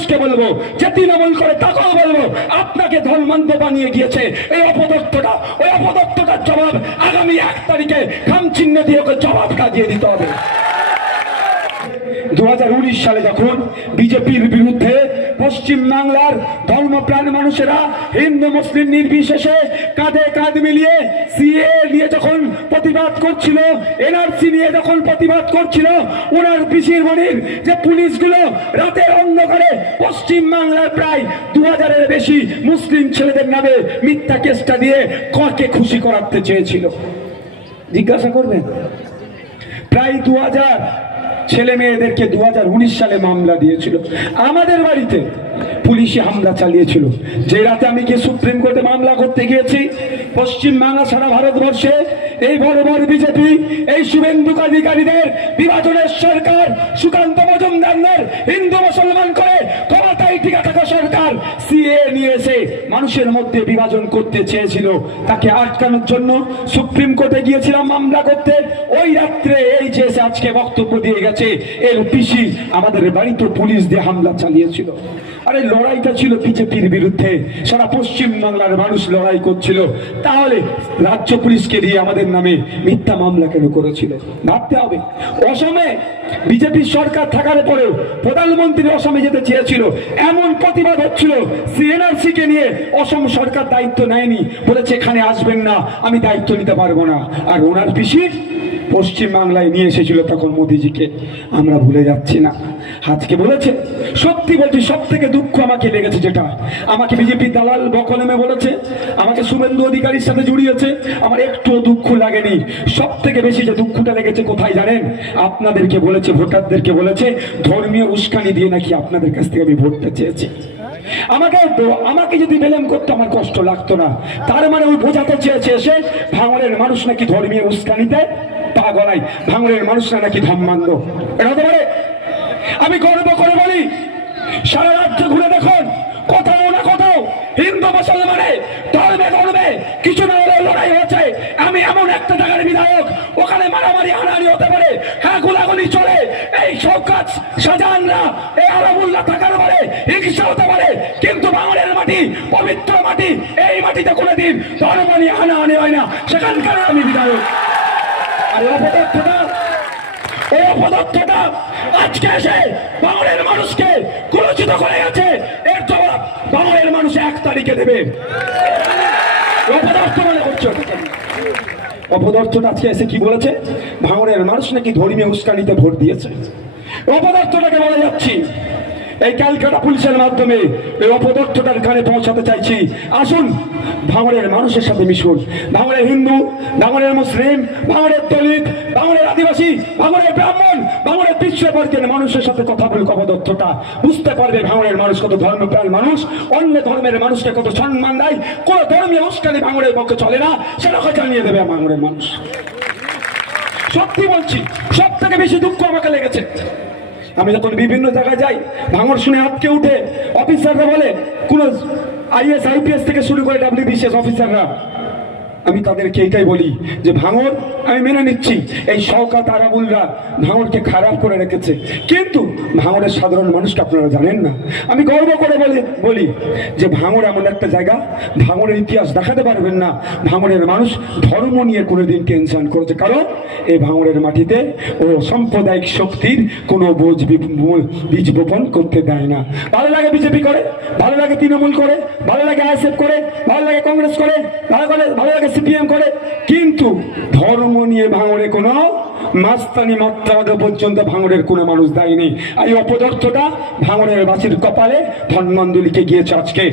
মানুষকে বলব, যে তৃণমূল করে তাকেও বলব, আপনাকে ধর্মান্ধ বানিয়ে গিয়েছে। এই অপদত্তটা ওই অপদত্তটার জবাব আগামী এক তারিখে খাম চিহ্ন দিয়ে ওকে জবাবটা দিয়ে দিতে হবে। দু হাজার উনিশ সালে যখন বিজেপির বিরুদ্ধে পশ্চিম বাংলার ধর্মপ্রাণ মানুষেরা হিন্দু, মুসলিম নির্বিশেষে কাঁধে কাঁধ মিলিয়ে সিএ নিয়ে যখন প্রতিবাদ করছিল, এনআরসি নিয়ে যখন প্রতিবাদ করছিল, ওনার পিসির মনির যে পুলিশগুলো রাতের অন্ধকারে পশ্চিম বাংলার প্রায় দু হাজারের বেশি মুসলিম ছেলেদের নামে মিথ্যা কেসটা দিয়ে ককে খুশি করাতে চেয়েছিল? জিজ্ঞাসা করবেন? প্রায় দু হাজার ছেলে মেয়েদেরকে দু সালে মামলা দিয়েছিল। আমাদের বাড়িতে পুলিশে হামলা চালিয়েছিল। যে রাতে আমি গিয়ে সুপ্রিম কোর্টে মামলা করতে গিয়েছি, পশ্চিম বাংলা সারা ভারতবর্ষে এই বড় বড় বিজেপি, এই শুভেন্দু অধিকারীদের বিভাজনের সরকার সুকান্ত মজুমদারদের হিন্দু মুসলমান করে ক্ষমতায় টিকা সরকার সিএ নিয়ে এসে মানুষের মধ্যে বিভাজন করতে চেয়েছিল। তাকে আটকানোর জন্য সুপ্রিম কোর্টে গিয়েছিলাম মামলা করতে। ওই রাত্রে এই যে আজকে বক্তব্য দিয়ে গেছে, এর পিসি আমাদের বাড়িতে পুলিশ দিয়ে হামলা চালিয়েছিল। আরে লড়াইটা ছিল বিজেপির বিরুদ্ধে। সারা পশ্চিম বাংলার মানুষ লড়াই করছিল। তাহলে রাজ্য পুলিশকে দিয়ে আমাদের নামে মিথ্যা মামলা কেন করেছিল? ভাবতে হবে। অসমে বিজেপির সরকার থাকার পরেও প্রধানমন্ত্রী অসমে যেতে চেয়েছিল, এমন প্রতিবাদ হচ্ছিল। সিএনআরসি কে নিয়ে অসম সরকার দায়িত্ব নেয়নি বলেছে এখানে আসবেন না, আমি দায়িত্ব নিতে পারব না। আর ওনার পিসি পশ্চিম বাংলায় নিয়ে এসেছিল তখন মোদিজিকে। আমরা ভুলে যাচ্ছি না। আজকে বলেছে, সত্যি বলছি সব থেকে দুঃখ আমাকে লেগেছে যেটা। আমাকে বিজেপি দালাল বকলমে বলেছে, আমাকে শুভেন্দু অধিকারীর সাথে জুড়িয়েছে, আমার একটুও দুঃখ লাগেনি। সব থেকে বেশি যে দুঃখটা লেগেছে কোথায় জানেন? আপনাদেরকে বলেছে, ভোটারদেরকে বলেছে, ধর্মীয় উস্কানি দিয়ে নাকি আপনাদের কাছ থেকে আমি ভোটটা চেয়েছি। আমাকে আমাকে যদি বেলেম করতো আমার কষ্ট লাগতো না, তার মানে ওই বোঝাতে চেয়েছে এসে ভাঙনের মানুষ নাকি ধর্মীয় উস্কানিতে পা গলায় ভাঙনের মানুষরা নাকি ধর্মান্ধ। এটা হতে পারে? আমি গর্ব করে বলি, সারা রাজ্য ঘুরে দেখুন, কোথাও না কোথাও হিন্দু, মুসলমানে ধর্মে ধর্মে কিছু না হলেও লড়াই হচ্ছে। আমি এমন একটা জায়গার বিধায়ক, ওখানে মারামারি, হানাহানি হতে পারে। হ্যাঁ গোলাগুলি চলে, এই শৌকাত শাহজাহানরা এই আলমুল্লাহ থাকার পারে হিংসা হতে পারে। মাটি, পবিত্র মাটি, এই মাটিতে কোনোদিন ধর্ম নিয়ে হানাহানি হয় না। সেখানকার আমি বিধায়ক। আর অপদার্থটা, এই অপদার্থটা আজকে এসে বাংলার মানুষকে কুলচিত করে গেছে। এর জবাব বাংলার মানুষ এক তারিখে দেবে। অপদার্থ মনে করছে। অপদার্থটা আজকে এসে কি বলেছে? ভাঙড়ের মানুষ নাকি ধর্মীয় উস্কানিতে ভোট দিয়েছে? অপদার্থটাকে বলে যাচ্ছি। এই ক্যালকাটা পুলিশের মাধ্যমে এই অপদার্থটার কানে পৌঁছাতে চাইছি। আসুন, ভাঙড়ের মানুষের সাথে মিশুন। ভাঙড়ের হিন্দু, ভাঙড়ের মুসলিম, ভাঙড়ের দলিত, ভাঙড়ের আদিবাসী, ভাঙড়ের ব্রাহ্মণ, ভাঙড়ের বিশ্ববর্গের মানুষের সাথে কথা বলুক অপদার্থটা বুঝতে পারবে ভাঙড়ের মানুষ কত ধর্মপ্রাণ মানুষ, অন্য ধর্মের মানুষকে কত সম্মান দেয়। কোন ধর্মীয় উস্কানি ভাঙড়ের পক্ষে চলে না, সেটা জানিয়ে দেবে ভাঙড়ের মানুষ। সত্যি বলছি সব থেকে বেশি দুঃখ আমাকে লেগেছে। আমি যখন বিভিন্ন জায়গায় যাই, ভাঙর শুনে আটকে উঠে অফিসাররা বলে, কোন আইএস আইপিএস থেকে শুরু করে ডাব্লিউ বিশেষ অফিসাররা আমি তাদেরকে এইটাই বলি যে ভাঙর, আমি মেনে নিচ্ছি। এই শওকাত আরাবুলরা ভাঙরকে খারাপ করে রেখেছে। কিন্তু ভাঙরের সাধারণ মানুষকে আপনারা জানেন না। আমি গর্ব করে বলি বলি যে ভাঙর এমন একটা জায়গা, ভাঙরের ইতিহাস দেখাতে পারবেন না। ভাঙরের মানুষ ধর্ম নিয়ে কোনোদিন টেনশন করেছে। কারণ এই ভাঙরের মাটিতে ও সাম্প্রদায়িক শক্তির কোনো বোঝ বীজ বপন করতে দেয় না। ভালো লাগে বিজেপি করে, ভালো লাগে তৃণমূল করে, ভালো লাগে আইএসএফ করে, ভালো লাগে কংগ্রেস করে, ভালো করে ভালো লাগে সিপিএম করে, কিন্তু ধর্ম নিয়ে ভাঙড়ে কোনো মাস্তানি মাত্রা পর্যন্ত ভাঙড়ের কোনো মানুষ দেয়নি। এই অপদার্থটা ভাঙড়ের বাসির কপালে ধন্মান্দুলিকে গিয়েছে আজকে।